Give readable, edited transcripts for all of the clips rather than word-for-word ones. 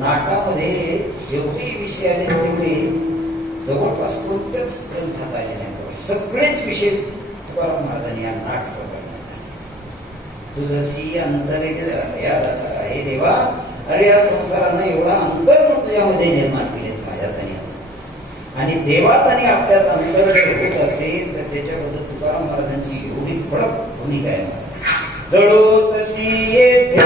नाटामध्ये जेवढे विषय आले तेवढे जवळपास कोणत्याच ग्रंथात आले नाही. सगळेच विषय तुकाराम महाराजांनी या नाट तुझसी अंतर हे देवा, अरे या संसारानं एवढा अंतर तुझ्यामध्ये निर्माण केलेत माझ्यात आणि देवात आणि आपल्यात अंतर होत असेल तर त्याच्याबद्दल तुकाराम महाराजांची एवढी कडक भूमिका आहे. जळोतची येथे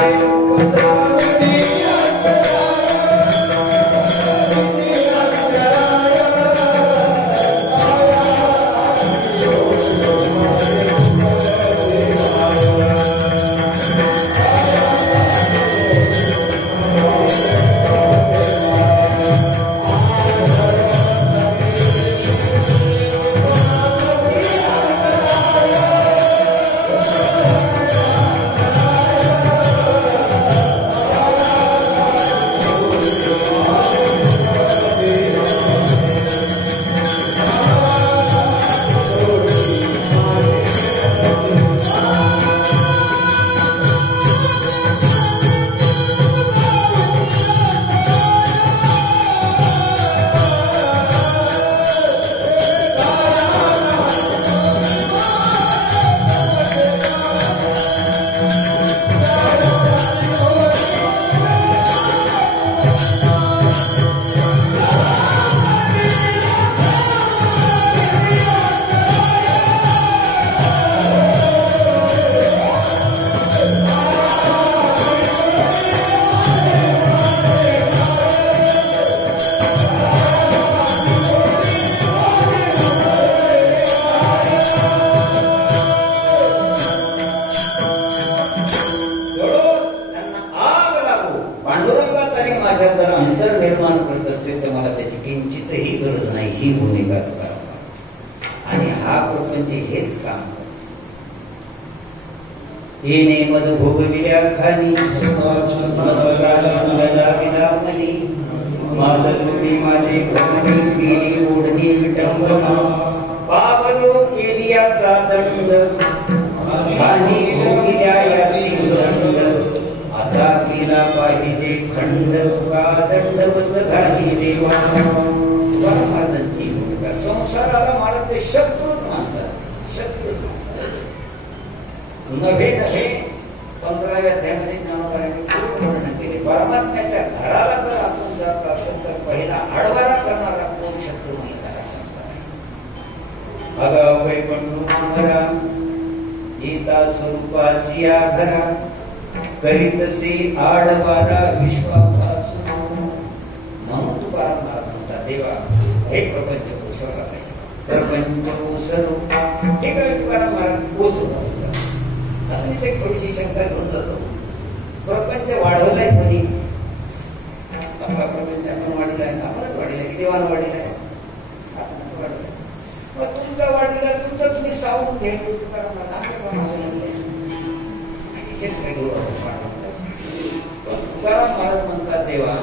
येणे मज भोगविल्या खाली माझ तुम्ही माझे कमनी केली ओढणी विटंबना पावलो केली याचा दंड खाली भोगिल्या याची दंड आता केला पाहिजे खंड तुका दंडवत घाली देवा. महाराजांची भूमिका संसाराला महाराज ते शत्रूच मानतात. नव्हे 15व्या अध्यायामध्ये ज्ञानोबांनी खूप वर्णन केले. परमात्म्याच्या घराला जर आपण जात असेल तर पहिला आडवारा करणारा कोण शत्रू म्हणणारा संसार आहे. अगं वैकुंठ घरा गीता स्वरूपाची या घरा करीतसे आडवारा विश्वापासून. म्हणून तुकाराम महाराज म्हणतात देवा हे प्रपंच ओसरला आहे. प्रपंच ओसरू ठीक आहे. तुकाराम महाराज ओसरू आता मी थोडीशी शंका घेऊन जातो. प्रपंच वाढवलाय कोणी? आपला प्रपंच आपण वाढलाय, आपणच वाढलाय की देवानं वाढलेला आहे? आपणच वाढलाय. मग तुमचा वाढलेला तुमचं तुम्ही सावून घ्या. तुकाराम महाराज म्हणतात देवा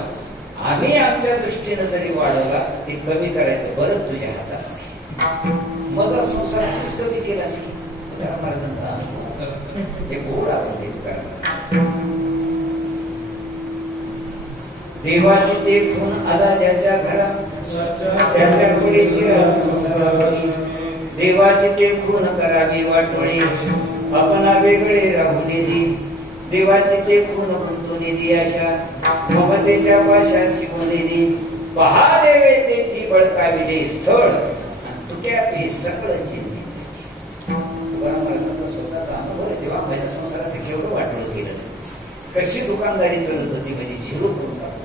आम्ही आमच्या दृष्टीनं जरी वाढवला ते कमी करायचं बरं तुझ्या हातात. माझा संसार तूच कमी केला असेल. तुकाराम महाराजांचा हे गोड आवडते. देवाची ते खून आला ज्याच्या घरात त्याच्या पुढेची देवाची ते खून करावी वाटोळी आपणा वेगळे राहून निधी. देवाची ते खून म्हणतो निधी अशा ममतेच्या भाषा शिकून निधी. पहा देवेतेची बळकाविले स्थळ तुक्या पे सकळ चिन्ह. तेव्हा माझ्या संसारात केवढं वाटलं गेलं. कशी दुकानदारी करत होती म्हणजे झिरो करून टाकतो.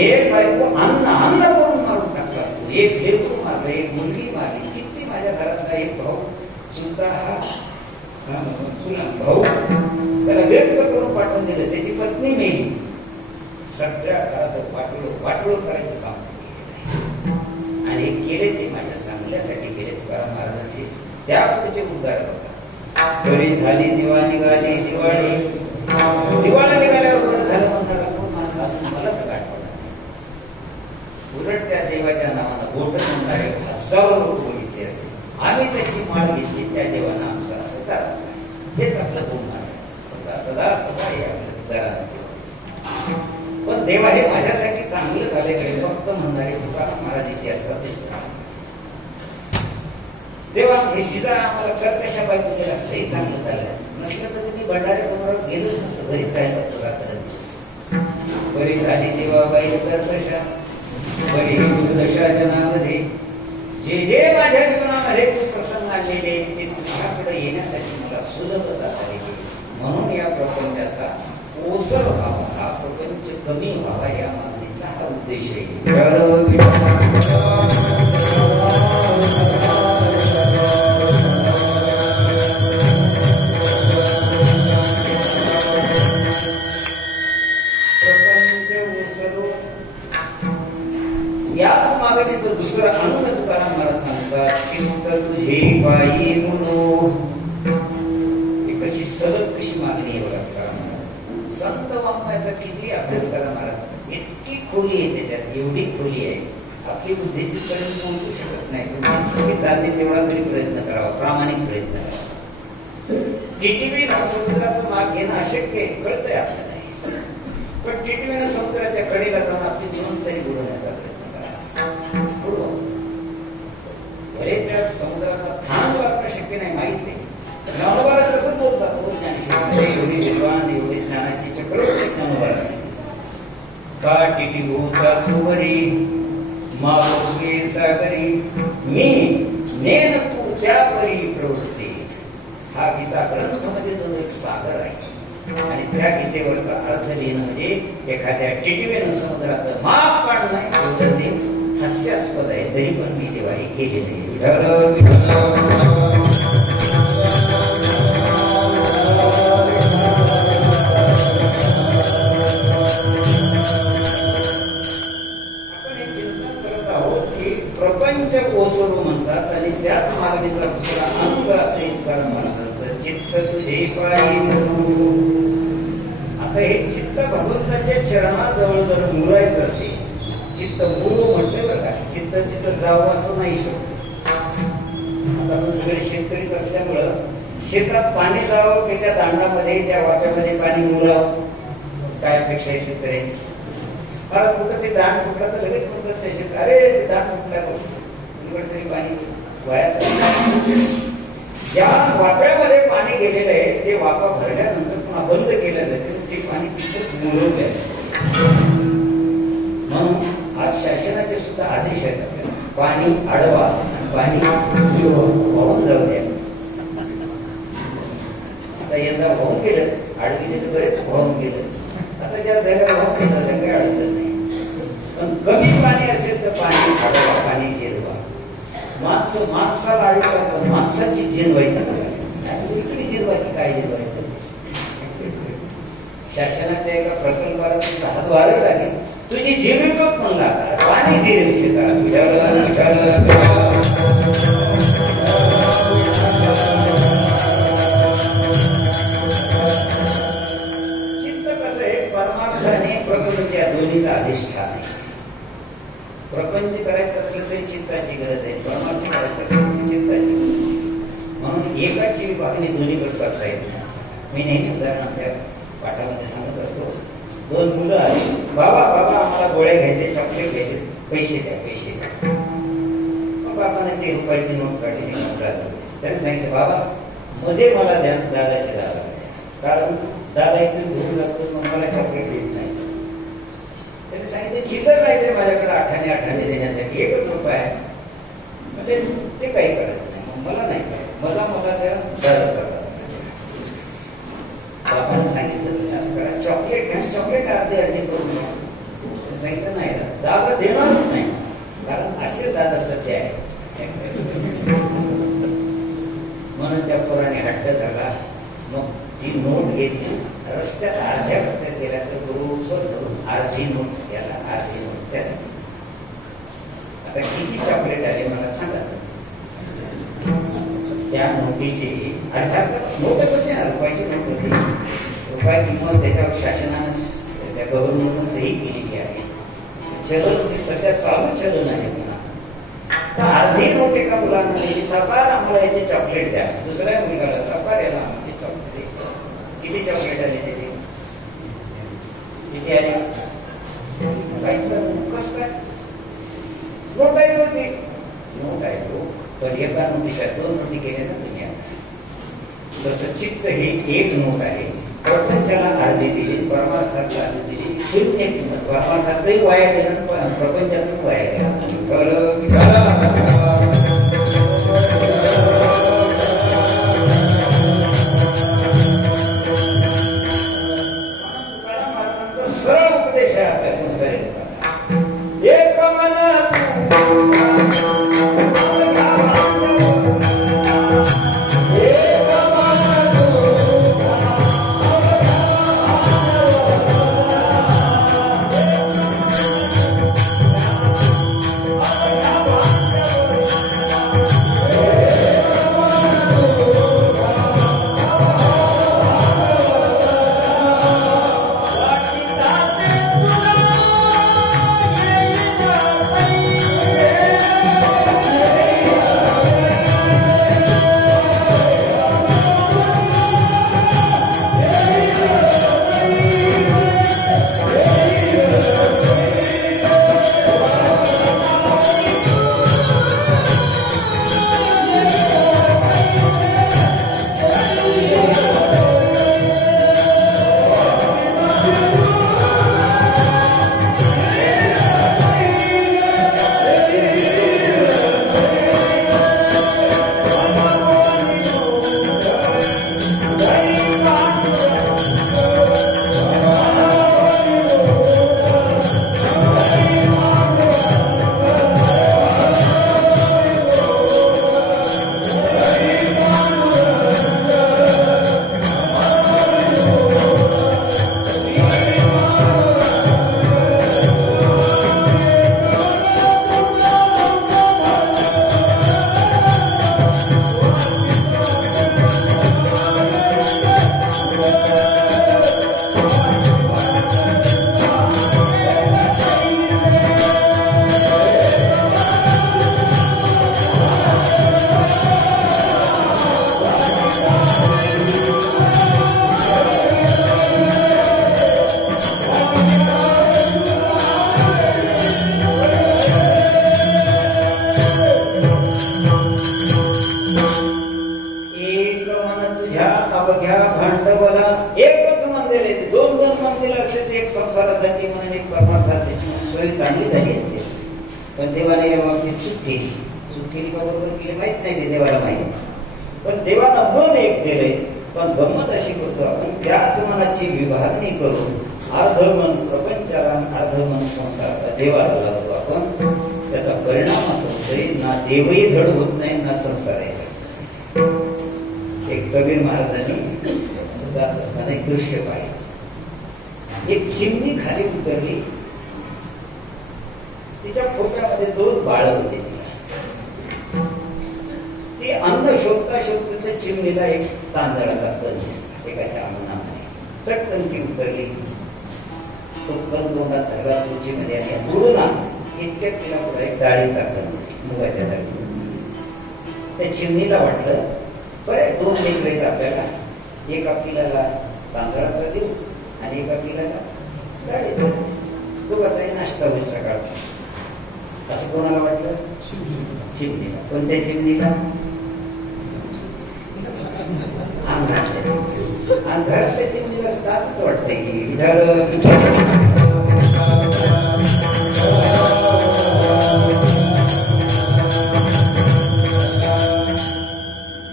एक बायको अन्न करून मारून टाकला असतो. एक लेकरू मारलं, एक मुलगी मारली. किती माझ्या घरातला एक भाऊ चुलता हा भाऊ त्याला व्यक्त करून पाठवून दिलं. त्याची पत्नी मेली. सगळ्या घराचं वाटोळ करायचं काम आणि केले ते माझ्या चांगल्यासाठी केले. तुकाराम महाराजांचे त्याबद्दलचे उद्गार बघा. घरी झाली दिवा निघाली दिवाळी. दिवाळी निघाल्यावर बरं झालं म्हणणारा कोण माणूस अजून मला तर गाठ पडणार. उलट त्या देवाच्या नावानं गोट म्हणणारे हजारो लोक बघितले असते. आम्ही त्याची माळ घेतली त्या देवानं आमचा असं करा. हेच आपलं गुण आहे. सदा सदा हे आपल्या घरात देवा हे माझ्यासाठी चांगलं झाले फक्त म्हणणारे तुकाराम महाराज इथे असतात दिसतात. देवा हे सीता आम्हाला कर कशा पाहिजे गेला हे चांगलं झालं नसलं तर तुम्ही भंडारे कोणावर गेलोच नसतं घरीच राहिलं तुला करत बरी झाली देवा बाई तर कशा बरी दशा जनामध्ये जे जे माझ्या जीवनामध्ये तू प्रसंग आणलेले ते तुझ्याकडे येण्यासाठी मला सुलभता झालेली म्हणून या प्रपंचाचा ओसर व्हावा हा प्रपंच कमी व्हावा या मागणीचा हा उद्देश आहे. याच मागणीचं दुसरं अनुन तुकाराम महाराज सांगतात चिंत तुझे बाई म्हणून कशी सलग कशी मागणी आहे बघा तुकाराम महाराज. संत वाङ्मयाचा किती अभ्यास करा महाराज इतकी खोली आहे त्याच्यात एवढी खोली आहे आपली बुद्धी तिथपर्यंत पोहोचू शकत नाही. तुम्ही जाते तेवढा तरी प्रयत्न करावा प्रामाणिक प्रयत्न करावा. टिटवीनं समुद्राचं माग घेणं अशक्य आहे कळतंय आपल्याला पण टिटवीनं समुद्राच्या कडेला जाऊन आपली जीवन तरी बुडवण्याचा प्रयत्न करा. भले त्या समुद्राचा थांब वागणं शक्य नाही माहित नाही ज्ञानोबाला कसं बोलतात एवढी विद्वान एवढी ज्ञानाची चक्रवर्ती ज्ञानोबाला का टिटी होता तुवरी मावसवे सागरी मी नेन तू त्या परी प्रवृत्ती हा गीता ग्रंथामध्ये जो एक सागर आहे आणि त्या गीतेवरचा अर्थ लिहिणं म्हणजे एखाद्या टिटवीनं समुद्राचं माप काढणं हास्यास्पद आहे तरी पण मी तेव्हा हे केलेले प्रपंच ओसरू म्हणतात आणि त्याच मागणीचा दुसरा अंग असे म्हणतात चित्त तुझे पायी. आता हे चित्त भगवंताच्या चरणाजवळ जर मुरायचं असेल चित्त मुरू म्हटलं बरं का चित्त तिथं जावं असं नाही शकत. आता आपण सगळे शेतकरीच असल्यामुळं शेतात पाणी जावं की त्या दांडामध्ये त्या वाट्यामध्ये पाणी मुरावं काय अपेक्षा आहे शेतकऱ्यांची. मला कुठं ते दांड फुटलं तर लगेच म्हणतात शेत अरे ते दांड फुटला कुठे तरी पाणी वायाचं. ज्या वाप्यामध्ये पाणी गेलेलं आहे ते वापा भरल्यानंतर पुन्हा बंद केलं जाते ते पाणी तिथंच मुरवलं आहे. म्हणून आज शासनाचे सुद्धा आदेश आहेत पाणी अडवा आणि पाणी वाहून जाऊ द्या. आता यंदा वाहून गेलं आडवीने बरेच वाहून गेलं आता ज्या जागा वाहून गेलं त्या काही अडचण नाही पण कमी पाणी असेल तर पाणी अडवा पाणी जिरवा. माणसाला अडवतात माणसाची जिरवायची इकडे जिरवायची काय जिरवायचं. शासनाच्या एका प्रकल्पाला तुझा हातभार लागेल तुझी जीविकच म्हणला पाणी जिरेल शेतात चित्त कसं आहे परमार्थ आणि प्रपंच या दोन्हीचा अधिष्ठान आहे. प्रपंच करायचं असलं तरी चित्ताची गरज आहे परमार्थ करायचं असेल तरी चित्ताची गरज. म्हणून एकाची विभागणी दोन्हीकडे करता येत नाही. मी नेहमी उदाहरण आमच्या पाठामध्ये सांगत असतो दोन मुलं आली बाबा बाबा आम्हाला गोळ्या घ्यायचे चॉकलेट घ्यायचे पैसे द्या पैसे द्या. मग बाबाने ते रुपयाची नोट काढली त्याने सांगितलं बाबा मजे मला द्या दादाचे दादा कारण दादा इथून घेऊन लागतो मग मला चॉकलेट देत नाही. त्याने सांगितलं चिल्लर नाही ते माझ्याकडे आठाने देण्यासाठी 1 रुपया आहे म्हणजे ते काही करायचं नाही मग मला नाही सांगितलं मला त्या दादाचा बाबाने सांगितलं तुम्ही असं करा चॉकलेट घ्या चॉकलेट अर्धे करून सांगितलं नाही दादा देणारच नाही कारण असे दादा सत्य आहे. म्हणून त्या पोराने हट्ट झाला मग ती नोट घेतली रस्त्यात अर्ध्या रस्त्यात गेल्याचं बरोबर करून अर्धी नोट याला अर्धी नोट त्याला. आता किती चॉकलेट आले मला सांगा. त्या नोटीची अर्थात नोटच होते ना रुपयाची नोट होती रुपया किंमत त्याच्यावर शासनानं त्या गव्हर्नमेंटनं सही केलेली आहे. चलन सध्या चालू चलन आहे तर अर्धी नोट एका मुलांना दिली सरकार आम्हाला याचे चॉकलेट द्या. दुसऱ्या मुलगाला सरकार याला आमचे चॉकलेट किती चॉकलेट आले त्याचे किती आले नोट आहे होती, नोट आहे तो, पण एका नोटीच्या 2 नोटी केल्या ना तुम्ही. तसं चित्त ही एक नोट आहे. प्रपंचाला अर्धी दिली, परमार्थाला अर्धी दिली, शून्य किंमत. परमार्थातही वाया गेलं, प्रपंचातून वाया गेलं. सरळ उपदेश आहे आपल्या संसारात. एक मन पण देवाला या बाबतीत सुट्टी बरोबर केली माहित नाही, ते देवाला माहिती. पण देवाला मन एक दिलंय. पण गंमत अशी करतो आपण, त्याच मनाची विभागणी करून अर्धमन प्रपंचाला अर्धमन संसाराला देवाला लागतो आपण. त्याचा परिणाम असा होतोय, ना देवही धड होत नाही ना संसारही. एक कबीर महाराजांनी जात असताना एक दृश्य पाहिजे. एक चिमणी खाली उतरली, तिच्या पोटामध्ये 2 बाळ होते. ती अन्न शोधता शोधता चिमणीला एक तांदळाचा कण दिसला एकाच्या अंगणामध्ये. चटकन ती उतरली, तो कण तोंडात धरला, तुळशीमध्ये आणि उडून इतक्यात तिला पुढे एक डाळीचा कण मुगाच्या डाळी. त्या चिमणीला वाटलं बरं 2 लेकरं आपल्याला, एका पिलाला तांदळाचा देऊ आणि एका पिलाला डाळीचा. दोघांचाही नाश्ता होईल सकाळचा. असं कोणाला वाटलं? चिमणीला. कोणत्या चिमणीला? अंधारातल्या चिमणीला सुद्धा असंच वाटतंय की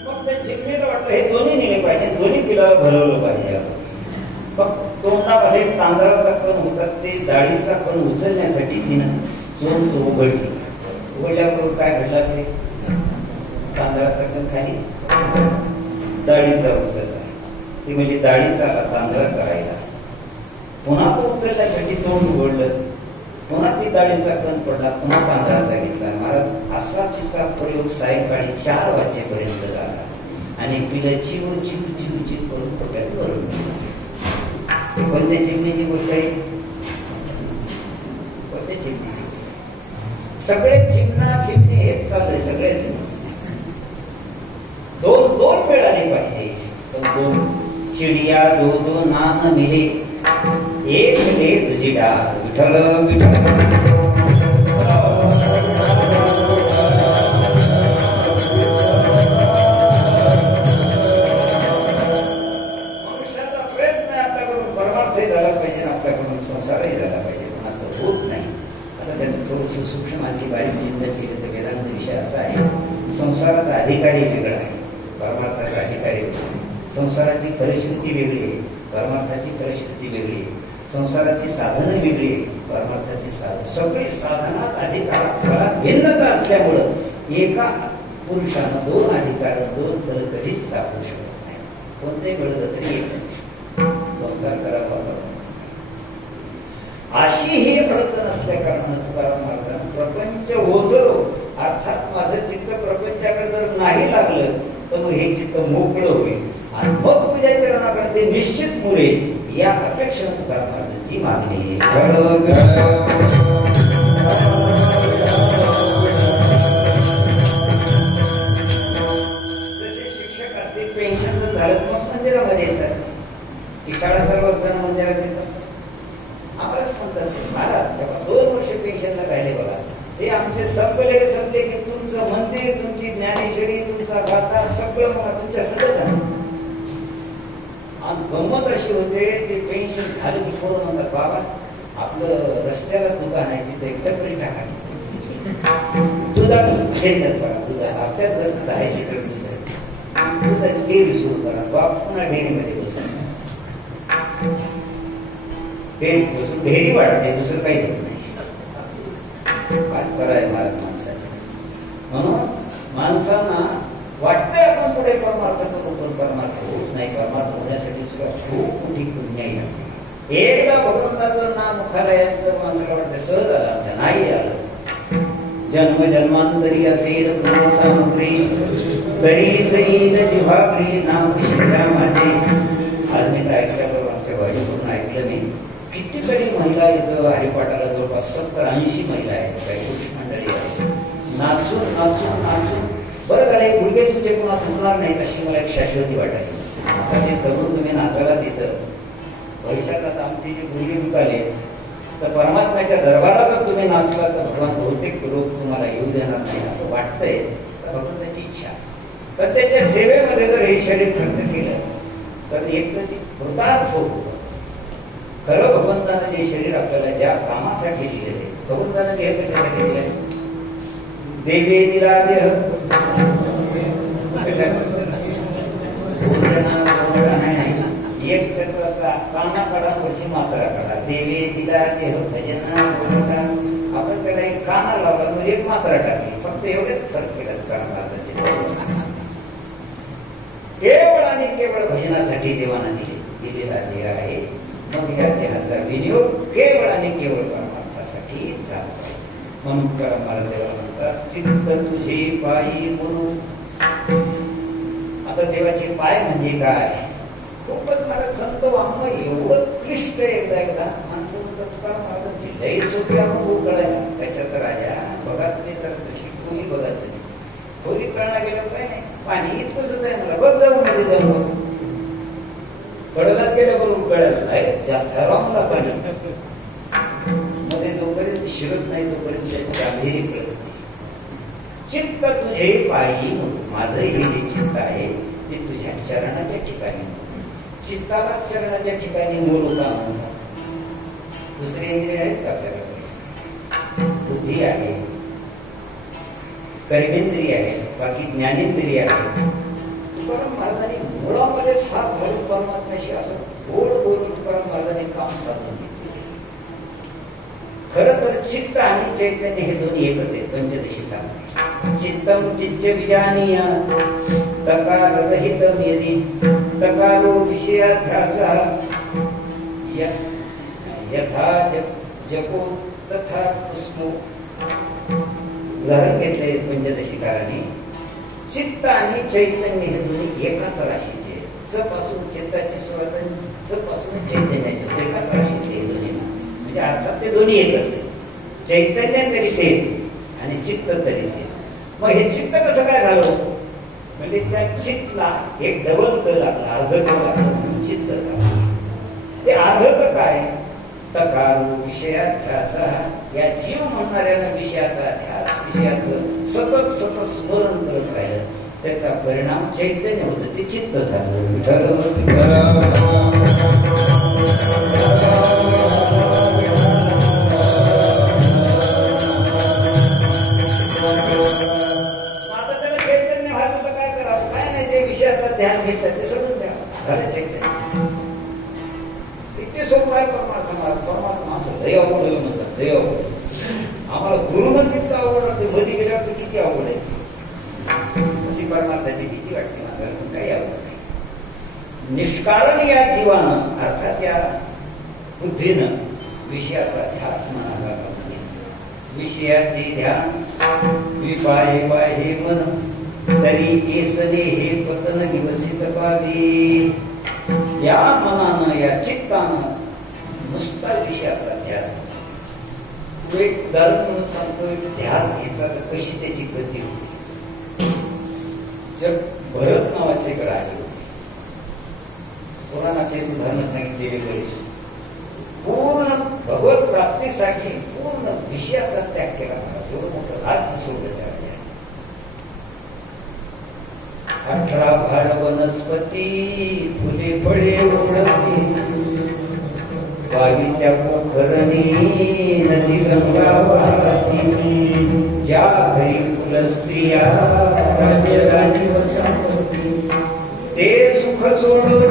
मग त्या चिमणीला वाटलं हे दोन्ही नेले पाहिजे, दोन्ही पिलाला भरवलं पाहिजे. मग तोंडामध्ये तांदळाचा कण होता, ते डाळीचा कण उचलण्यासाठी तिनं चोच उघडली. उघडल्याबरोबर काय घडलं असेल? तांदळाचा कण खाली, डाळीचा उचलला. ती म्हणजे डाळीचा तांदळाचा राहिला. पुन्हा तो उचलण्यासाठी तोंड उघडलं, पुन्हा ती डाळीचा कण पडला, पुन्हा तांदळाचा घेतला. महाराज असा तिचा प्रयोग सायंकाळी 4 वाजेपर्यंत झाला. आणि पिलं चिव चिव चिव चिव करून पोटात भरून. कोणत्या चिमणीची गोष्ट आहे? कोणत्या चिमणीची? सगळे चिमणा चिमणी हेच चाललंय. सगळेच 2 मिळाले पाहिजे. 2 चिडिया 2 नान मिले, एक मिले तुझी डाळ. विठ्ठल विठ्ठल थोडीशी सूक्ष्म माहिती बारीक चिंतन केली तर वेदांत विषय असा आहे, संसाराचा अधिकारी वेगळा आहे, परमार्थाचा अधिकारी वेगळा आहे. संसाराची परिस्थिती वेगळी आहे, परमार्थाची परिस्थिती वेगळी आहे. संसाराची साधनं वेगळी आहे, परमार्थाची साधन. सगळी साधनात अधिकारात भिन्नता असल्यामुळं एका पुरुषानं दोन अधिकार दोन पद कधीच साधू शकत नाही. कोणतेही घडलं तरी येत संसार करावा. अशी हे अर्थ नसल्या कारणानं तुकाराम महाराजांना प्रपंच ओझलो, अर्थात माझं चित्त प्रपंचाकडे जर नाही लागलं तर मग हे चित्त मोकळं होईल आणि मग तुझ्या चरणाकडे ते निश्चित मुरेल, या अपेक्षेनं तुकाराम महाराजांची मागणी. जसे शिक्षक असतील पेन्शन जर झालं मग मंदिरामध्ये येतात, की शाळा सर्व असताना मंदिरात येतात. आम्हालाच म्हणतात महाराज तेव्हा 2 वर्ष पेन्शनला राहिले बघा, ते आमचे सगळे समजे की तुमचं मंदिर, तुमची ज्ञानेश्वरी, तुमचा गाथा सगळं मला तुमच्या सगळं झालं. आणि गंमत अशी होते, ते पेन्शन झालं की कोण म्हणतात बाबा आपलं रस्त्याला दुकान आहे तिथे एक टपरी टाका, दुधाचं घेतात बघा, दुधा आपल्याच जर 10 लिटर दुधाची डेअरी सुरू करा, बाप पुन्हा डेअरीमध्ये बसून ढेरी वाढते, दुसरं काही होत नाही. काय कराय महाराज माणसाच्या. म्हणून माणसांना वाटतंय आपण पुढे परमार्थ करू, पण परमार्थ होत नाही. परमार्थ होण्यासाठी सुद्धा खूप मोठी पुण्य आहे. एकदा भगवंताचं नाम मुखाला यायचं तर माणसाला वाटतं सहज आलं, आमच्या नाही आलं. जन्म जन्मांतरी असेल सामग्री तरी जाईल जिव्हागरी नाम शिक्षा माझे. आज मी तर ऐकल्याबरोबर आमच्या वाडीवरून ऐकलं नाही, कितीतरी महिला इथं हरिपाठाला जवळपास 70-80 महिला आहेत, काही पुरुष मंडळी आहेत. नाचून नाचून नाचून बरं झालं, गुडघे तुझे पुन्हा दुखणार नाहीत अशी मला एक शाश्वती वाटायची. आता ते तरुण तुम्ही नाचायला तिथं भविष्यात आमचे जे गुडघे दुखाले तर परमात्म्याच्या दरबारात जर तुम्ही नाचला तर भगवान बहुतेक लोक तुम्हाला येऊ देणार नाही असं वाटतंय. तर फक्त त्याची इच्छा, तर त्याच्या सेवेमध्ये जर हे शरीर खर्च केलं तर एक तर ती कृतार्थ होतो. खरं भगवंतानं जे शरीर आपल्याला ज्या कामासाठी दिलेले, भगवंतानं हे कशासाठी दिले? देवे दिला देह एक काना काढा वरची मात्रा काढा. देवे दिला देह भजना बोलता, आपण त्याला एक काना लावला म्हणजे एक मात्रा टाकली, फक्त एवढेच फरक केला. केवळ आणि केवळ भजनासाठी देवानं दिलेला देह आहे. मग या देहाचा विनियोग केवळ आणि केवळ परमार्थासाठी झाला. म्हणून मला देवाला म्हणतात चित्त तुझे पायी म्हणू. आता देवाचे पाय म्हणजे काय? खूपच मला संत वाङ्मय एवढं क्लिष्ट एकदा माणसं तुकाराम महाराजांची लई सोपी आपण कळायला. त्याच्यात राजा बघा तुम्ही तर तशी खोली बघा, तुम्ही खोली कळणार गेलं काय नाही, पाणी इतकंच आहे मला बघ जाऊ मध्ये जाऊन कडलाच गेलं बरोबर कळायला आहे जास्त रॉंगला पाणी मध्ये जोपर्यंत शिरत नाही तोपर्यंत त्याची गांभीर्य कळत नाही. चित्त तुझे पायी माझं हे जे चित्त आहे ते तुझ्या चरणाच्या ठिकाणी. चित्ताला चरणाच्या ठिकाणी मूळ का म्हणतात. दुसरे इंद्रिय आहेत का आपल्याकडे? बुद्धी आहे, कर्मेंद्रिय आहे, बाकी ज्ञानेंद्रिय आहे. तुकाराम महाराजांनी मुळामध्येच हात घालून परमात्म्याशी असं गोड बोलून तुकाराम महाराजांनी काम साधून घेतले. खरं तर चित्त आणि चैतन्य हे दोन्ही एकच आहेत. पंचदशी सांगते चित्तम चित्त विजानीय तकाररहितम यदि तकारो विषयाध्यासः यथा जपो तथा कुस्मो. उदाहरण घेतले पंचदशीकारांनी. चित्त आणि चैतन्य हे दोन्ही एकाच राशीचे. च पासून चित्ताची सुरुवात, च पासून चैतन्याची एकाच राशीचे हे दोन्ही. म्हणजे अर्थात ते दोन्ही एकच. चैतन्य तरी ते आणि चित्त तरी ते. मग हे चित्त कसं काय झालं? म्हणजे त्या चित्तला एक डबल क लागला, अर्ध क लागला, चित्त झालं. ते अर्ध काय? तकारो विषयाध्यास. या जीव म्हणणाऱ्याला विषयाचा ध्यास, विषयाचं सतत सतत स्मरण करत राहिलं, त्याचा परिणाम चैतन्य होतं, ते चित्त झालं. देव आम्हाला गुरुनं जितकं आवड वाटते मध्ये गेल्यावर किती आवड आहे अशी परमार्थाची भीती वाटते माझ्या पण काही आवड नाही. निष्कारण या जीवानं अर्थात या बुद्धीनं विषयाचा ध्यास म्हणाला विषयाचे ध्यान विपाये पाहे मन तरी केसने हे पतन दिवसित पावे. या मनानं या चित्तानं नुसता विषयाचा ध्यास एक उदाहरण म्हणून सांगतो. ध्यास घेतला तर कशी त्याची गती होती. जग भरत नावाचे एक राजे होते. पुराणात एक उदाहरण सांगितलेले बरेच पूर्ण भगवत प्राप्तीसाठी पूर्ण विषयाचा त्याग केला मला एवढं मोठं राज्य सोडलं त्या 18 भार वनस्पती फुले फळे ओढती 22 त्या पोखरणी नदी गंगा वाहती ज्या घरी कुल स्त्रिया राज्यराजी वसंती ते सुख सोडून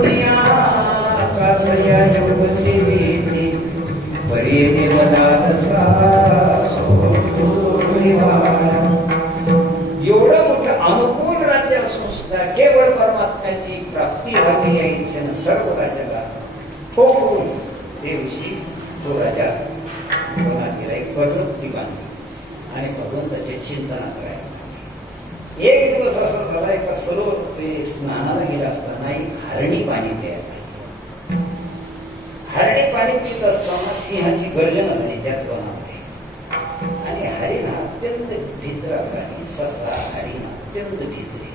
कासया योग सेवेती परी देवदानसा एवढं मोठं अनुकूल राज्य असून सुद्धा केवळ परमात्म्याची प्राप्ती व्हावी या इच्छेनं सर्व राज्याला ठोकून ते ऋषी तो राजा केला एक प्रवृत्ती बांधली आणि भगवंताचे चिंतनात राहिले. एक दिवस असं झाला एका सरोवर ते स्नानाला गेला असताना एक हरणी पाणी प्यायला. हरणी पाणी पित असताना सिंहाची गर्जना झाली त्याच वनामध्ये आणि हरिण अत्यंत भित्र आणि ससा हरिण अत्यंत भित्रे.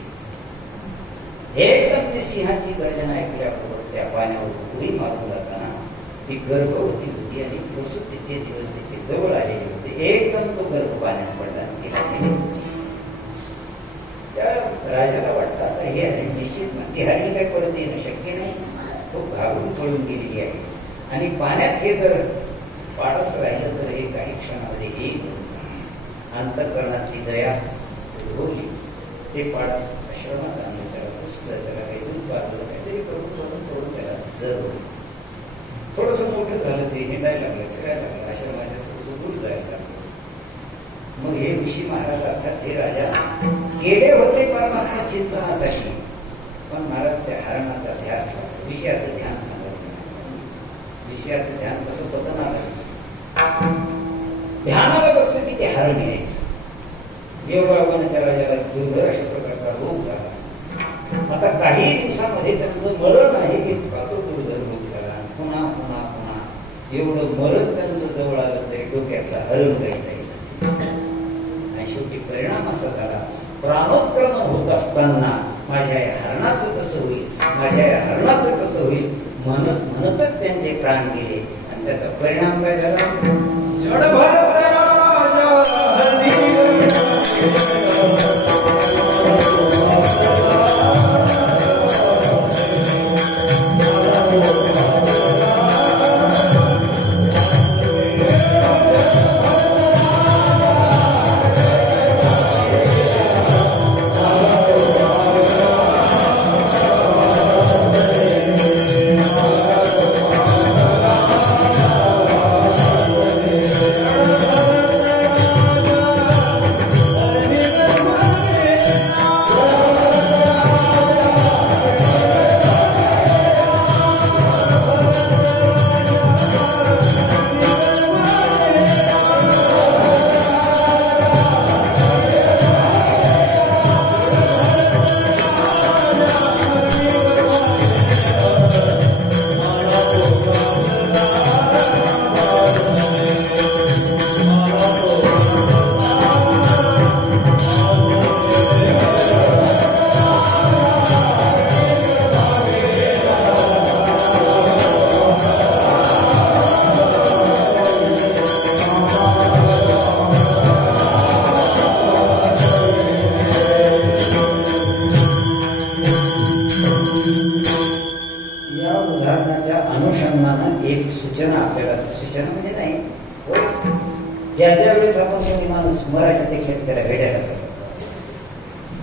एकदम ती सिंहाची गर्जना ऐकल्याबरोबर त्या पाण्यावर उडी मारून जाताना ती गर्भवती होती आणि प्रसूतीचे दिवस तिचे जवळ आलेले होते. एकदम तो गर्भ पाण्यात पडला त्या राजाला वाटतं आता हे हरिण निश्चित ती हरिण काही परत येणं शक्य नाही. तो घाबरून पळून गेलेली आहे आणि पाण्यात हे जर पाडस राहिलं तर हे काही क्षणामध्ये येईल. अंतःकरणाची दया उद्भवली. ते पाडस आश्रमात आणलं त्याला पुसलं त्याला काही दूध पाजलं काहीतरी करून त्याला जर थोडस मोठं झालं ते हिंडायला लागलं फिरायला लागलं आश्रमाच्या थोडस दूर जायला लागलं. मग हे ऋषी महाराज अर्थात हे राजा गेले होते परमात्मा चिंतनासाठी पण महाराज त्या हरणाचा ध्यास विषयाचं ध्यान सांगत नाही. विषयाचं ध्यान कसं बदलणार आहे. ध्यानाला बसलं की ते हरण यायचं. योगाने त्या राजाला दुर्धर अशा प्रकारचा रोग झाला. आता काही दिवसामध्ये त्यांचं मरण आहे की तो दुर्धर रोग झाला. पुन्हा पुन्हा पुन्हा एवढं मरण त्यांचं जवळ आलं तरी डोक्यातला हरण काही आणि शेवटी परिणाम असा झाला प्राणोत्क्रमण होत असताना माझ्या या हरणाचं कसं होईल माझ्या या हरणाचं कसं होईल म्हणत म्हणतच त्यांचे प्राण गेले आणि त्याचा परिणाम काय झाला.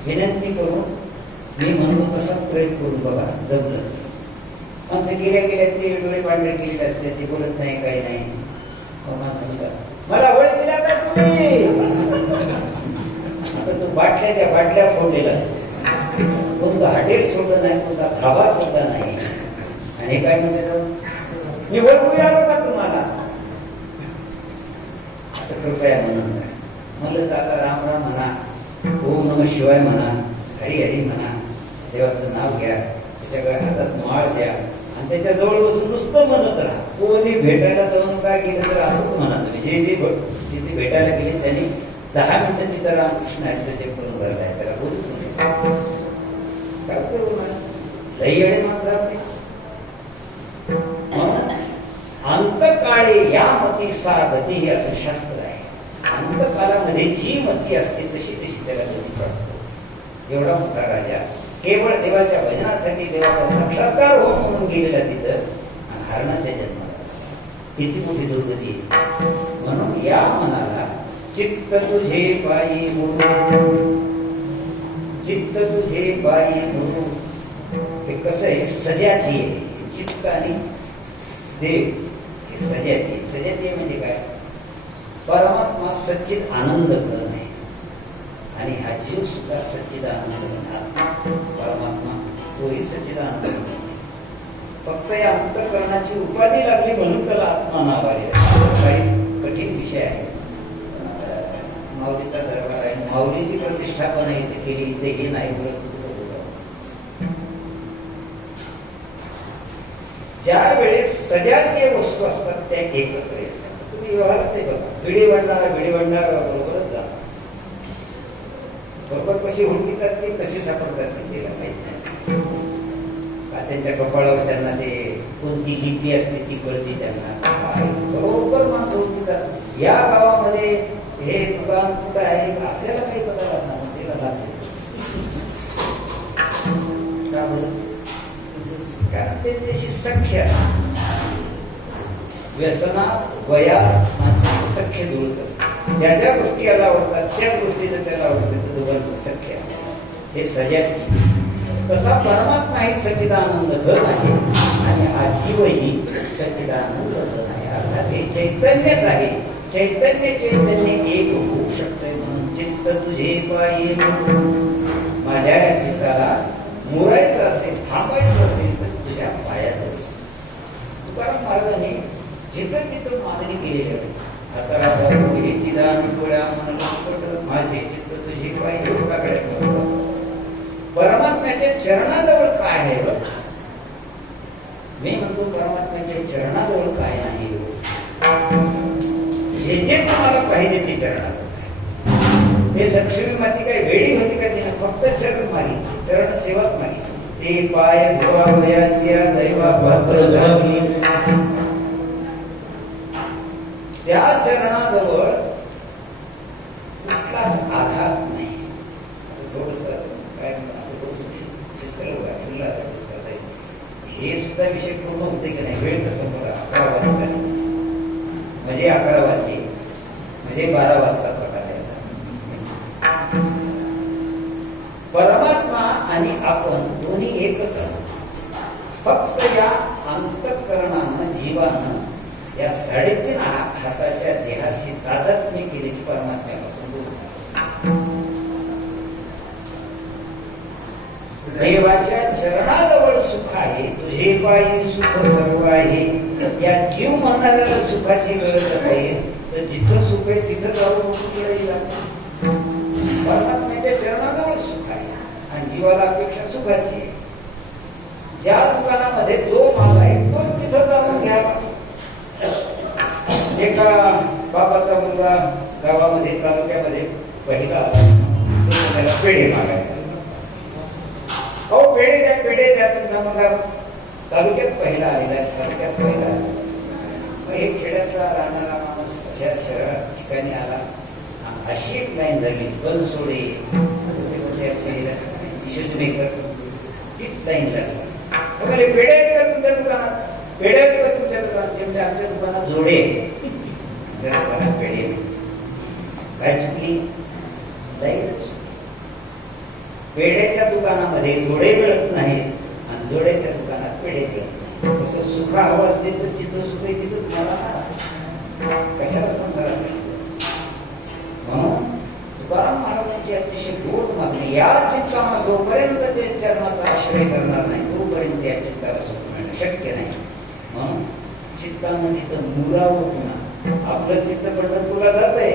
विनंती करून मी म्हणतो तसाच प्रयत्न करून बघा जमलं. माणसं गेल्या गेल्या ते डोळे पांढरे केलेले असते ते बोलत नाही काही नाही मला ओळखीला का तुम्ही? आता तू बाटल्या बाटल्या फोडलेला, कोणतं हॉटेल सोडलं नाही, कोणता धाबा सोडला नाही. आणि काय म्हणते, मी ओळखू आलो का तुम्हाला? असं कृपया म्हणून म्हणलं दादा राम राम म्हणा, ओम नमः शिवाय म्हणा, हरी हरी म्हणा, देवाचं नाव घ्या, त्याच्या हातात माळ द्या आणि त्याच्या जवळ बसून नुसतं म्हणत राहा. कोणी भेटायला जाऊन काय केलं तर असंच म्हणा. तुम्ही जिथे भेटायला गेले त्यांनी 10 मिनिटं तिथं रामकृष्ण आहे ते करून भरलाय, त्याला बोलूच म्हणजे काय करू म्हणा, लई येणे माणसं आपले. अंतकाळी या मती साधती हे असं शास्त्र आहे. अंतकालामध्ये जी मती असते तशी तशी त्याला गती पडतो. एवढा मोठा राजा केवळ देवाच्या भजनासाठी देवाचा साक्षात्कार होऊन म्हणून गेलेला तिथं आणि हरणाच्या जन्माला. किती मोठी दुर्गती. म्हणून या मनाला चित्त तुझे पायी मोडू, चित्त तुझे पायी मोडू. हे कसं आहे, सजाती आहे. चित्त आणि देव हे सजाती. सजाती म्हणजे काय? परमात्मा सच्चित आनंद करत नाही आणि हा जीव सुद्धा सच्चिद आनंद. परमात्मा तोही सच्चिद आनंद. फक्त या अंतःकरणाची उपाधी लागली म्हणून त्याला आत्मा नाव आले. काही कठीण विषय आहे. माऊलीचा दरबार आहे, माऊलीची प्रतिष्ठापना इथे केली, इथे हे नाही बोलत. ज्या वेळेस सजातीय वस्तू असतात त्या एकत्र येतात. तुम्ही व्यवहारात ते बघा, बिडी वडणार बरोबरच जा. बरोबर कशी हुडकीतात ते, कशी सापडतात ते माहित नाही. त्यांच्या कपाळावर त्यांना ते कोणती लिपी असते ती कळते त्यांना. बरोबर माणसं हुडकीतात. या गावामध्ये हे दुकान कुठं आहे आपल्याला काही पता लागणार, त्याला लागते. कारण त्यांच्याशी सख्य व्यसनात वयात माणसाचं सख्य जुळत असतं. ज्या ज्या गोष्टी याला आवडतात त्या गोष्टी जर त्याला आवडतात तर दोघांचं सख्य हे सजाती. तसा परमात्मा ही सच्चिदानंद घन आहे आणि हा जीवही सच्चिदानंद घन आहे. अर्थात हे चैतन्यच आहे. चैतन्य एक होऊ शकतंय. म्हणून चित्त तुझे पायी, माझ्या या चित्ताला मोरायचं असेल, थांबायचं असेल तर तुझ्या पायात. तुकाराम महाराजांनी जिथं तिथं मागणी केलेली आहे. आता माझे चित्त तुझे पायी. परमात्म्याच्या चरणाजवळ काय आहे बघ. मी म्हणतो परमात्म्याच्या चरणाजवळ काय नाही. जे जे तुम्हाला पाहिजे ते चरणाजवळ. हे लक्ष्मी माती काय वेळी होती का तिने फक्त चरण मारी, चरण सेवक मारी. ते पाय धुवावयाची दैवा भद्र झाली. त्या चरणाजवळ कुठलाच आघात नाही. हे सुद्धा विषय पूर्ण होते की नाही. वेळ कसं बघा, 11 वाजता म्हणजे 11 वाजले म्हणजे 12 वाजता प्रकाश यायचा. परमात्मा आणि आपण दोन्ही एकच आहोत. फक्त या अंतःकरणानं जीवानं या 3.5 हाताच्या देहाशी तादात्म्य केले की परमात्म्यापासून दूर. देवाच्या चरणाजवळ सुख आहे. तुझे पायी सुख सर्व आहे. या जीव म्हणणाऱ्याला सुखाची गरज असेल तर जिथं सुख आहे तिथं जाऊन परमात्म्याच्या चरणाजवळ सुख आहे आणि जीवाला अपेक्षा सुखाची आहे. ज्या दुकानामध्ये जो माल आहे तो तिथं जाऊन घ्यावा. एका बाबाचा मुलगा गावामध्ये तालुक्यामध्ये पहिला त्याला पेढे मागायचा. अहो पेढे द्या तुमचा मुलगा तालुक्यात पहिला आलेला, तालुक्यात पहिला. एक खेड्यातला राहणारा माणूस अशा शहरात ठिकाणी आला. अशी एक लाईन झाली, बनसोडे तीच लाईन लागली. पेढे आहेत का तुमच्या दुकानात? पेढे आहेत का तुमच्या दुकानात? आमच्या दुकानात जोडे, आमच्या दुकानात पेढे. काय चुकली? लाईनच. पेढ्याच्या दुकानामध्ये जोडे मिळत नाहीत आणि जोड्याच्या दुकानात पेढे मिळत नाही. तसं सुख हवं असते तर जिथं सुख आहे तिथं तुम्हाला कशाला संसारात नाही. म्हणून तुकाराम महाराजांची अतिशय गोड मागणी, या चित्ताला जोपर्यंत ते चरणाचा आश्रय करणार नाही तोपर्यंत या चित्ताला सुख मिळणं शक्य नाही. म्हणून चित्तामध्ये तर मुलावं पुन्हा आपलं चित्त पंढरपूरला जात आहे,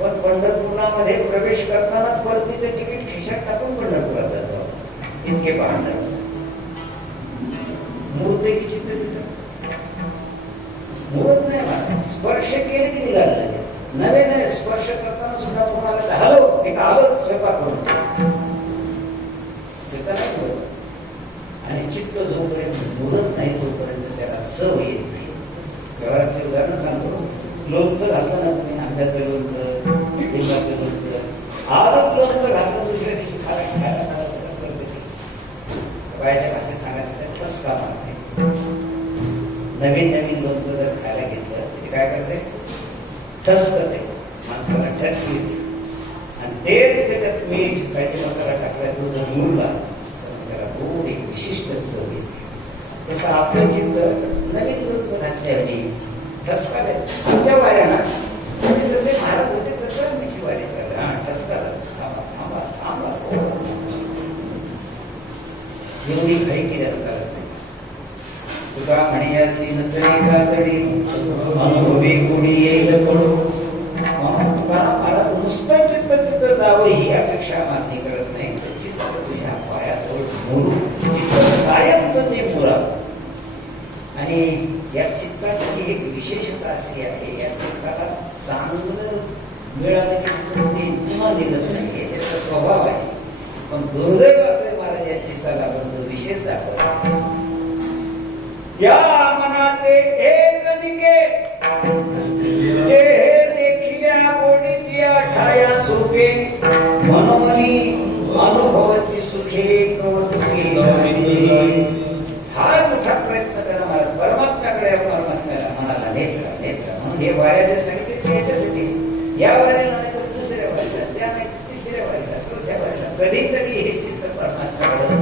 पण पंढरपुरामध्ये प्रवेश करताना परतीचं तिकीट खिशात टाकून पंढरपुरात जातो. इतके पाहणार मूर्त की चित्त मूर्त नाही मला स्पर्श केले की निघालं नवे नवे स्पर्श करताना सुद्धा तुम्हाला हॅलो एक आलं स्वयंपाक करून आणि चित्त जोपर्यंत मुरत नाही तोपर्यंत त्याला सवय येत नाही. घराचे उदाहरण सांगतो, लोणचं घालताना तुम्ही आंब्याचं लोणचं, लिंबाचं लोणचं, आलंच लोणचं घालतं दुसऱ्या दिवशी खायला कसं करते बायच्या भाषेत सांगायचं कसं का मारते. नवीन नवीन लोणचं जर खायला घेतलं ते काय करते, ठस करते, माणसाला ठस येते आणि ते त्याच्यात मीठ काहीतरी मसाला टाकला तो जर मुरला तर त्याला गोड एक विशिष्ट चव येते. तसं आपलं चित्त नवीन लोणचं घातल्याऐवजी ठसकाले आमच्या वाऱ्याना जसे महाराज होते तसं आमची वारी चाललं. हा ठसकाला थांबा थांबा एवढी घाई केल्याला चालत नाही. तुका म्हणे अशी नजरे कातडी अनुभवी कोणी येईल पडू. म्हणून तुकाराम महाराज नुसतं चित्त तिथं जावं ही अपेक्षा मान्य करत नाही, तर चित्त तुझ्या पायाजवळ मोडू कायमचं ते मुरावं. आणि या चित्ताची एक विशेषता अशी आहे, या चित्ताला चांगलं मिळालं की पुन्हा दिलं नाही, त्याचा स्वभाव आहे. पण दुर्दैव असं महाराज या चित्ताला बंद विशेष दाखवला. या मनाचे एक दिके जे देखिल्या कोणीची आठाया सुखे मनोमनी अनुभवाची सुखे फार मोठा प्रयत्न करा महाराज परमात्म्याकडे परमात्म्याला मनाला नेत्र नेत्र म्हणून हे वाऱ्याचे संकेत याच्यासाठी या वाऱ्याला नाही तर दुसऱ्या वाऱ्याला त्या नाही तिसऱ्या वाऱ्याला चौथ्या वाऱ्याला कधी कधी हे चित्त परमात्म्याकडे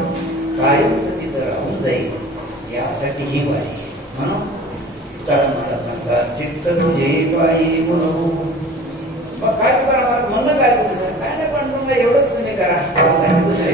कायमच तिथं राहून जाईल यासाठी ही वारी आहे. म्हणून कारण मला सांगता चित्त तुझे पायी म्हणून मग काय करा मला म्हणणं काय तुझं काय नाही पण मग एवढंच तुम्ही करा दुसरे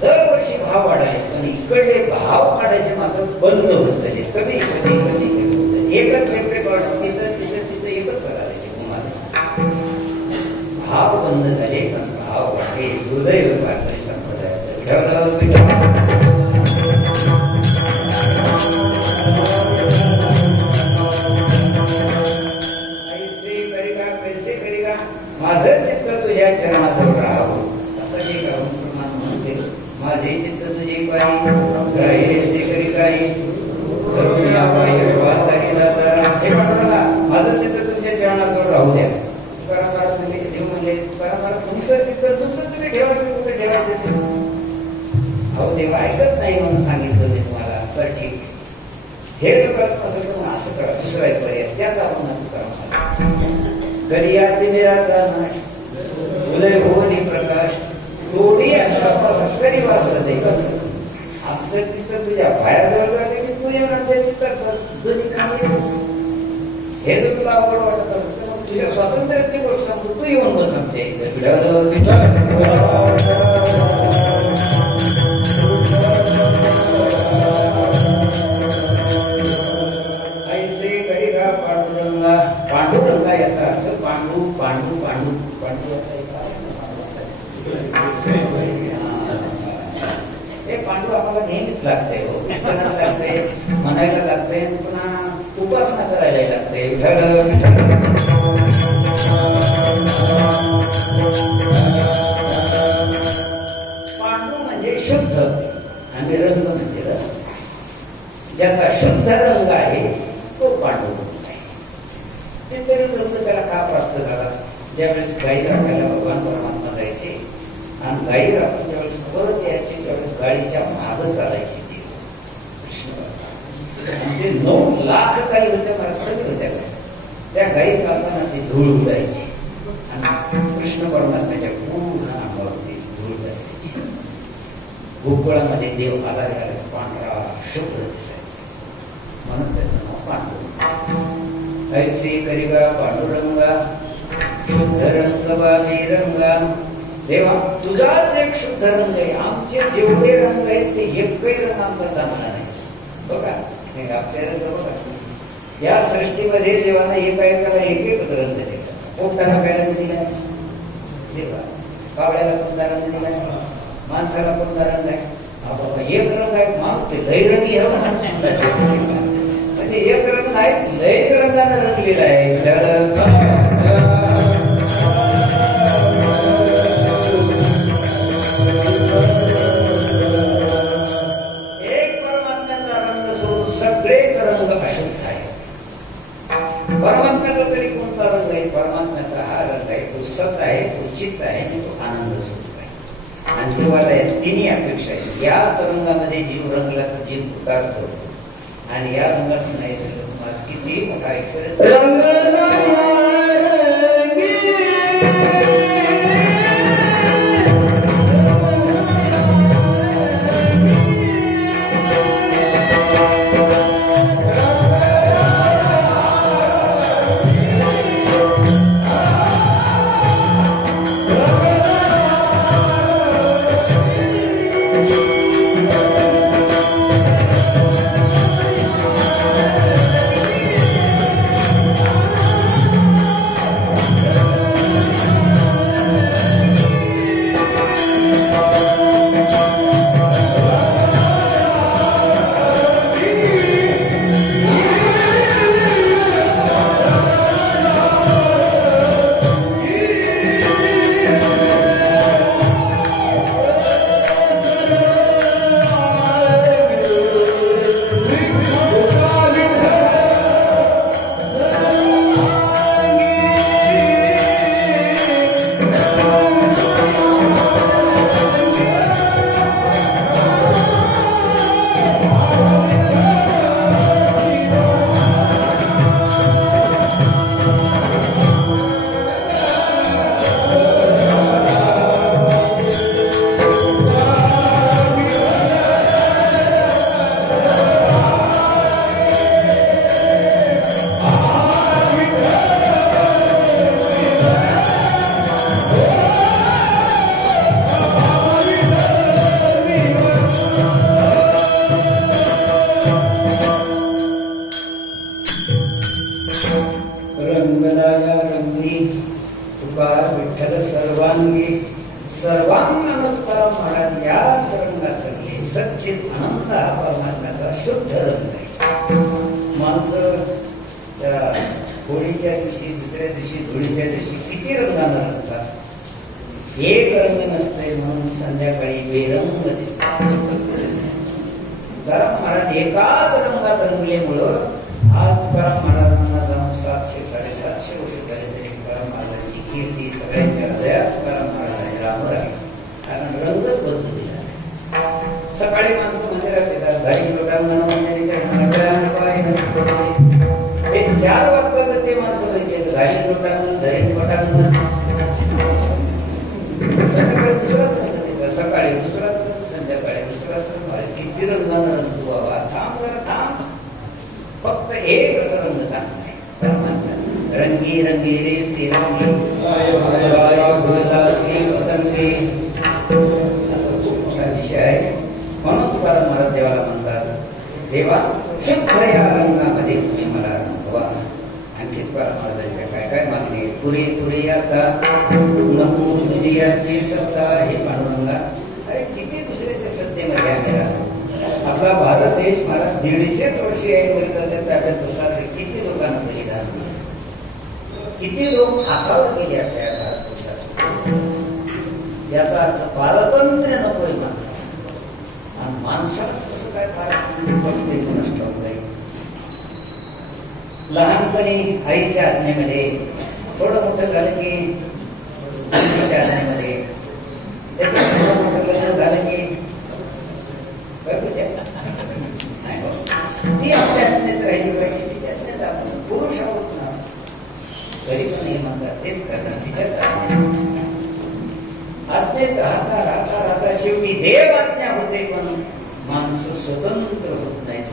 दरवर्षी भाव वाढायचे पण इकडे भाव काढायचे मात्र बंद होत झाले. कधी कधी कधी कधी एकच रेकॉर्ड तिथं तिथं तिथं एकच करायचे भाव बंद झाले पण भाव वाटे दुर्दैव भारतीय संप्रदायाचं ठेवलं माझं चित्त तुझ्या चरणाजवळ राहावं असं जे म्हणते माझे चित्त तुझे काही करी काही माझं चित्त तुमच्या चरणाजवळ राहू द्या परंपरा तुम्ही देव म्हणजे परंपरा तुमचं चित्त दुसरं तुम्ही ठेवायचं कुठे ठेवायचं अहो देवा ऐकत नाही म्हणून सांगितलं ते तुम्हाला तर ठीक हे करत असेल तर असं करा दुसरा एक पर्याय त्याच आपण करा कधी आरती निराकार उदय होनी प्रकाश थोडी कधी वाचत आमचं चित्र तुझ्या बाहेर तू येणार दोन्ही कामे हे जर तुला आवड वाटत असेल तर मग तुझ्या स्वातंत्र्याची गोष्ट सांगतो तू येऊन बस आमच्या ऐसे कधी का पांडुरंगा पांडुरंगा याचा अर्थ पांडू पांडू पांडू पांडू हे पांडू आम्हाला नेहमीच लागते लागते म्हणायला लागते पुन्हा उपासना करायला लागते पांडू म्हणजे शुद्ध आणि रंग म्हणजे रंग ज्याचा शुद्ध रंग आहे तो पांडू आहे तरी रंग त्याला का प्राप्त झाला ज्यावेळेस गाई राखायला भगवान परमात्मा जायचे आणि गाई राखून ज्यावेळेस परत यायची त्यावेळेस गाडीच्या मागं चालायची ती म्हणजे 9 लाख गाई होत्या होत्या त्या गाई चालताना ती धूळ उडायची आणि कृष्ण परमात्म्याच्या पूर्ण अंगावरती धूळ उडायची गोकुळामध्ये देव आला पांढरा शुभ्र दिसायचा म्हणून त्याचं नाव पांडुरंग ऐसे करिगा पांडुरंगा शुद्ध रंग बाली रंगा देवा तुझाच एक शुद्ध रंग आहे आमचे जेवढे रंग आहेत ते एकही रंग आमचा चांगला नाही बघा हे आपले रंग बघा या सृष्टीमध्ये देवाला एकाएकाला एक एक रंग दिले पोपटाला काय रंग दिलाय देवा कावळ्याला कोणता रंग दिलाय माणसाला कोणता रंग आहे बाबा एक रंग आहे मग ते लयरंगी म्हणजे एक रंग आहे लयच रंगाने रंगलेला आहे परमात्म्याचा तरी कोणता रंग आहे परमात्म्याचा हा रंग आहे तो सत आहे तो चित्त आहे आणि तो आनंद स्वरूप आहे आणि तुम्हाला या तिन्ही अपेक्षा आहेत या रंगामध्ये जीव रंगला तर जीव उतार करतो आणि या रंगात नाही झालं तुम्हाला किती मोठा ऐश्वर्य रंगलाया रंगी तुकार विठ्ठल सर्वांगी सर्वांगीणोत्तरा महाराज या रंगात रंगले सच्चित आनंद आभामानाचा शुद्ध रंग आहे. माणसं त्या होळीच्या दिवशी दुसऱ्या दिवशी धुळीच्या दिवशी किती रंगानं रंगतात. एक रंग नसते म्हणून संध्याकाळी बेरंग दिसतात. तुकाराम महाराज एकाच रंगात रंगल्यामुळं आज तुकाराम महाराजांना जाऊन 700-750 वर्ष झाले तरी तुकाराम महाराजांची कीर्ती सगळ्यांच्या हृदयात तुकाराम महाराजांनी राहणार आहे. कारण रंगच बदलू दिला. सकाळी माणसं मंदिरात येतात, घरी लोटांगण मंदिराच्या हे 4 वाजता ते माणसं जायचे. घरी लोटांगण घरी लोटांगण संध्याकाळी दुसरा सकाळी दुसरा संध्याकाळी दुसरा किती रंगानं रंगतो बाबा. थांब जरा थांब. फक्त एक रंग सांगताय रंगी रंगी रे तिरंगी विषय आहे. म्हणून तुकाराम महाराज देवाला म्हणतात देवा शुद्ध या रंगामध्ये तुम्ही मला रंगवा. आणखी तुकाराम महाराजांच्या काय काय मागणी पुरी पुरी आता नमो तुझी सत्ता हे पांडुरंगा. अरे किती दुसऱ्याच्या सत्तेमध्ये आम्ही राहतो. आपला भारत देश महाराज 150 वर्षी आहे ताब्यात होता. किती लोकांना बलिदान किती लोक फासावर गेले आपल्या भारत देशात. याचा अर्थ पारतंत्र्य नकोय माणसाला. आणि माणसाला कसं काय पारतंत्र्य ठेवून जाईल. लहानपणी आईच्या आज्ञेमध्ये थोडं मोठं झालं की आईच्या आज्ञेमध्ये त्याच्या थोडं मोठं लग्न झालं की ती आपल्या आज्ञेत राहिली पाहिजे. तिच्या आज्ञेत आपण पुरुष आहोत ना तरी पण हे म्हणतात तेच करणार तिच्याच आज्ञेत राहता राहता राहता शेवटी देव आज्ञा होते. पण माणसं स्वतंत्र होत नाहीत.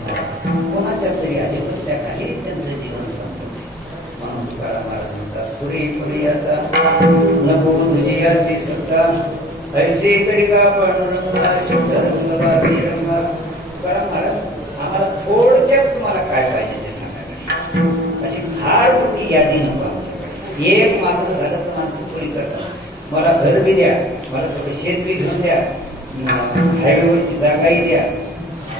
कोणाच्या तरी अधिपत्या काही त्यांचं जीवन संपते. म्हणून तुकाराम महाराज म्हणतात पुरी पुरी आता नको तुझी याची सत्ता ऐसे तरी का पांडुरंगा शुद्ध रंगला रंगा. तुकाराम महाराज आम्हाला थोडक्यात तुम्हाला काय पाहिजे ते सांगा. अशी फार मोठी यादी नको. एक माणूस झालं तर माणसं सोयी करतात. मला घर बी द्या, मला थोडं शेत बी घेऊन द्या, हायवेवरची जागाही द्या.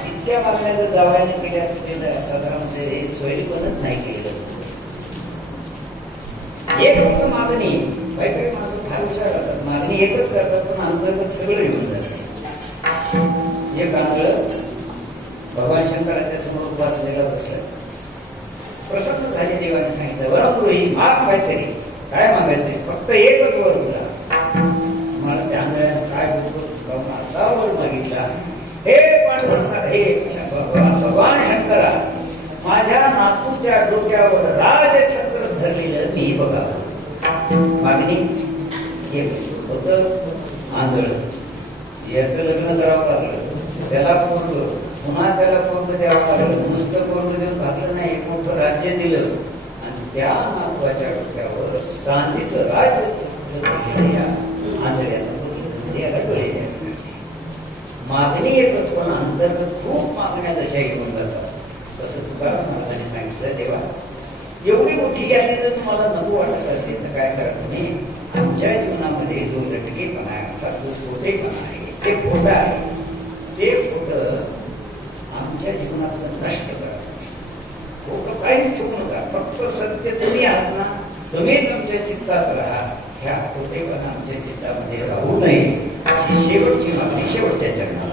इतक्या मागण्या जर गावाने केल्या तर साधारणपणे सोयी पणच नाही केलेलं. एक फक्त मागणी काही काही माणसं फार हुशार राहतात. मागणी एकच करतात पण अंतर्गत सगळं येऊन जातं. एक आंधळ भगवान शंकराच्या समोर उभारलेला बसला. प्रसन्न झाले. देवाने सांगितलं बरोबर माग काहीतरी काय मागायचंय फक्त एकच वर तुला. मला त्या आंधळ्यानं काय बोलतो असा वर मागितला. हे पांडुरंगा हे भगवान शंकरा माझ्या नातूच्या डोक्यावर राजछत्र धरलेलं मी बघा. मागणी होत आंधळ याचं लग्न करावं लागलं. त्याला पोरग पुन्हा त्याला पोरग द्यावं लागलं. नुसतं पोरग देऊन घातलं नाही. एक मोठं राज्य दिलं आणि त्या नातवाच्या डोक्यावर चांदीचं राज्य आंधळ्याला डोळे. मागणी एकच पण अंतर्गत खूप मागण्या जशा घेऊन जातात. तसं तुकाराम महाराजांनी सांगितलं देवा एवढी मोठी यादी जर तुम्हाला नको वाटत असेल तर काय करा तुम्ही आमच्या जीवनामध्ये जो लटकेपणा आहे आमचा जो खोटेपणा आहे ते खोटं आहे ते खोटं आमच्या जीवनाचं नष्ट करा. खोटं काहीच ठेवू नका. फक्त सत्य तुम्ही आहात ना तुम्हीच आमच्या चित्तात राहा. ह्या खोटेपणा आमच्या चित्तामध्ये राहू नये अशी शेवटची मागणी शेवटच्या चरणात.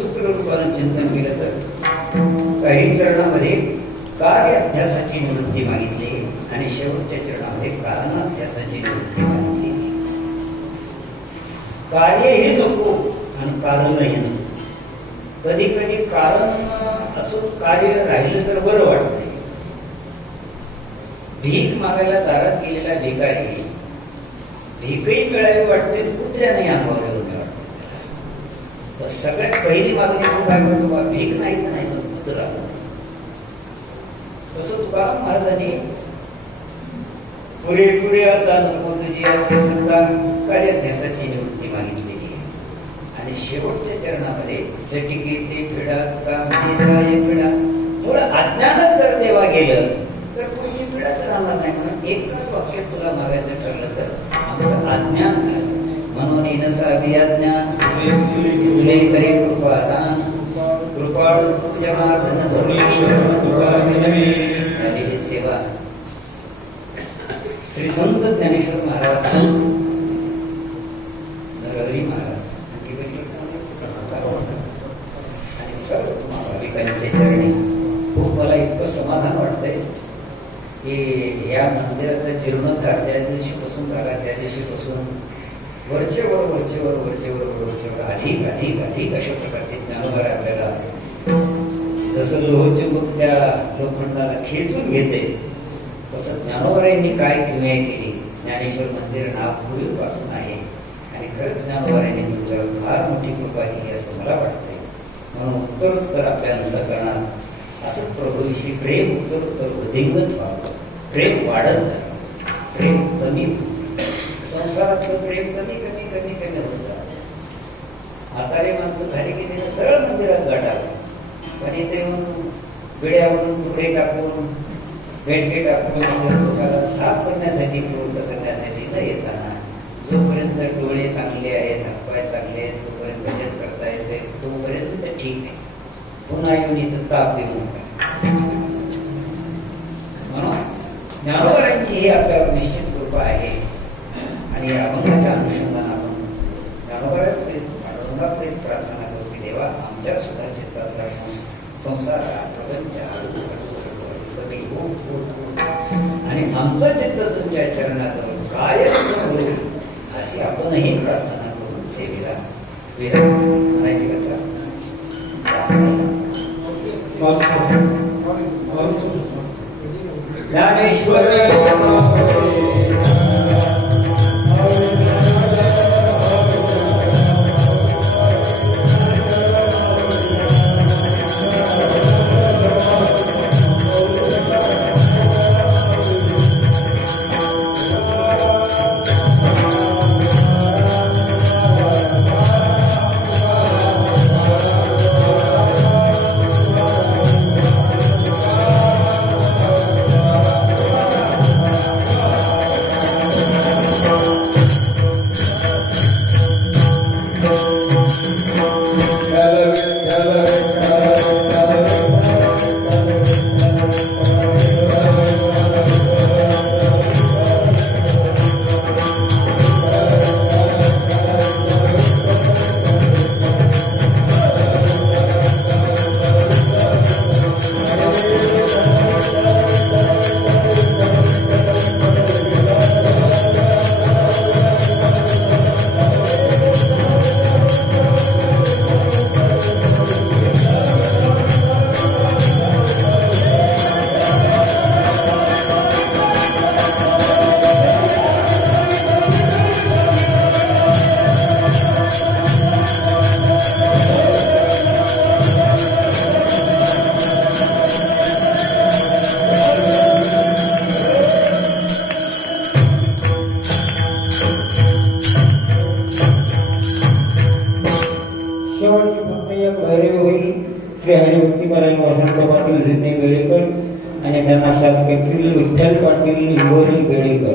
सूत्र रूपानं चिंतन केलं तर काही चरणामध्ये कार्य अध्यासाची निवृत्ती मागितली आणि शेवटच्या चरणामध्ये कारण अध्यासाची निवृत्ती मागितली. कार्य हे नको आणि कारणही नको. कधी कधी कारण असं कार्य राहिलं तर बरं वाटतंय. भीक मागायला दारात गेलेला भिकारी भीकही मिळावी वाटते, कुत्र्याने अनुभवले होते वाटते. तर सगळ्यात पहिली मागणी तू काय म्हणतो, भीक नाही तर नाही कुत्रा. तसं तुकाराम महाराजांनी पुरेपुरे आता नको तुझी कार्याध्यासाची निवृत्ती मागितलेली आहे. आणि शेवटच्या चरणामध्ये जटिकेते पिढा पिढा थोडं अज्ञानात जर देवा गेलं तर पुढची पिढा तर राहणार नाही. म्हणून एकच वाक्य तुला मागायचं ठरलं तर आमचं अज्ञान म्हणून येणं अभिज्ञान तुले करे कृपादान कृपाळू सेवा. श्री संत ज्ञानेश्वर महाराज नरहरी महाराज आणि सर्व भाविकांच्या चरणी खूप मला इतकं समाधान वाटतंय की या मंदिराचा जीर्णोद्धार ज्या दिवशीपासून झाला त्या दिवशीपासून वरचेवर अधिक अधिक अधिक अशा प्रकारचे ज्ञानोबा आपल्याला जसं लोहचे मग त्या लोखंडाला खेचून घेते तसं ज्ञानोबारांनी काय किमया केली. ज्ञानेश्वर मंदिर नाव पूर्वीपासून आहे आणि खरंच ज्ञानोबारांनी तुमच्यावर फार मोठी कृपा केली असं मला वाटतंय. म्हणून उत्तरोत्तर आपल्या अंतःकरणात असं प्रभूविषयी प्रेम उत्तरोत्तर वृद्धिंगत व्हावं. प्रेम वाढत जावं, प्रेम कमी संसारातलं प्रेम कमी कमी कमी कमी होत जातं. म्हातारे माणसं झाली की तिने सरळ मंदिरात गाठावं, पण इथे येऊन वेड्यावरून तुकडे टाकून बेडके टाकून लोकांना साफ करण्यासाठी प्रवृत्त करण्यासाठी न येताना जोपर्यंत डोळे चांगले आहेत, हातपाय चांगले आहेत, तोपर्यंत भजन करता येते, तोपर्यंत ठीक आहे. पुन्हा येऊन इथं ताप देऊ नका. म्हणून ज्ञानोबारांची ही आपल्यावर निश्चित कृपा आहे. आणि या अभंगाच्या अनुषंगाने आपण ज्ञानोबारांकडे प्रार्थना करू की देवा आमच्या सुद्धा चित्तातला संसार प्रपंच आणि आमचं चित्त तुमच्या चरणात कायम होईल अशी आपणही प्रार्थना करून सेवेला म्हणायची कथा. ज्ञानेश्वर आणि त्यांना शासकीय विठ्ठल पाटील हिंगोली बेळेकर.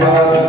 Hare